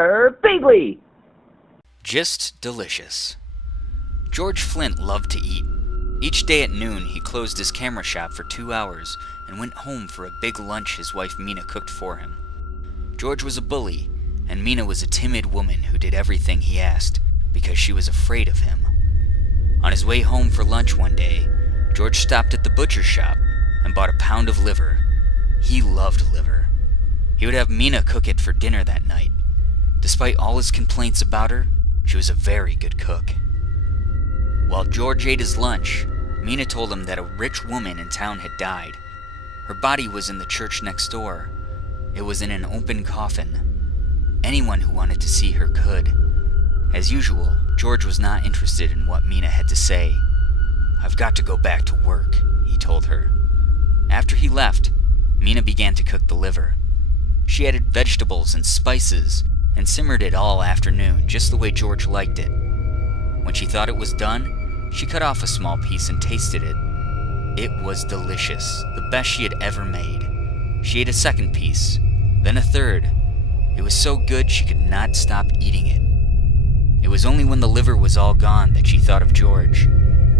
Girbeagly. Just delicious. George Flint loved to eat. Each day at noon, he closed his camera shop for 2 hours and went home for a big lunch his wife Mina cooked for him. George was a bully, and Mina was a timid woman who did everything he asked because she was afraid of him. On his way home for lunch one day, George stopped at the butcher shop and bought a pound of liver. He loved liver. He would have Mina cook it for dinner that night. Despite all his complaints about her, she was a very good cook. While George ate his lunch, Mina told him that a rich woman in town had died. Her body was in the church next door. It was in an open coffin. Anyone who wanted to see her could. As usual, George was not interested in what Mina had to say. "I've got to go back to work," he told her. After he left, Mina began to cook the liver. She added vegetables and spices and simmered it all afternoon just the way George liked it. When she thought it was done, she cut off a small piece and tasted it. It was delicious, the best she had ever made. She ate a second piece, then a third. It was so good she could not stop eating it. It was only when the liver was all gone that she thought of George.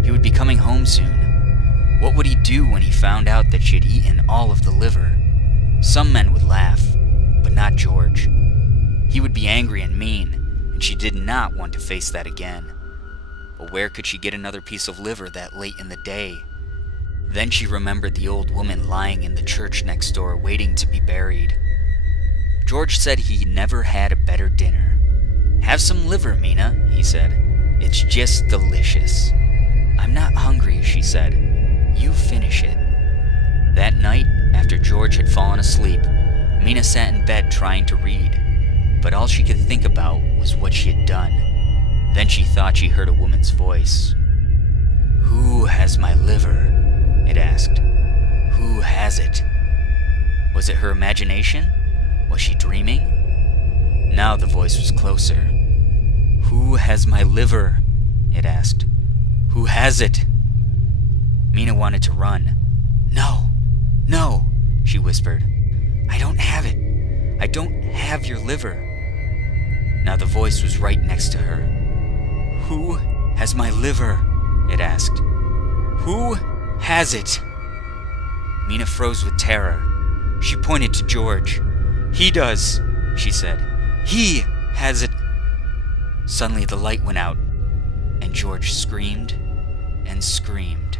He would be coming home soon. What would he do when he found out that she had eaten all of the liver? Some men would laugh, but not George. He would be angry and mean, and she did not want to face that again. But where could she get another piece of liver that late in the day? Then she remembered the old woman lying in the church next door waiting to be buried. George said he never had a better dinner. "Have some liver, Mina," he said. "It's just delicious." "I'm not hungry," she said. "You finish it." That night, after George had fallen asleep, Mina sat in bed trying to read, but all she could think about was what she had done. Then she thought she heard a woman's voice. "Who has my liver?" it asked. "Who has it?" Was it her imagination? Was she dreaming? Now the voice was closer. "Who has my liver?" it asked. "Who has it?" Mina wanted to run. "No, no," she whispered. "I don't have it. I don't have your liver." Now the voice was right next to her. "Who has my liver?" it asked. "Who has it?" Mina froze with terror. She pointed to George. "He does," she said. "He has it." Suddenly the light went out, and George screamed and screamed.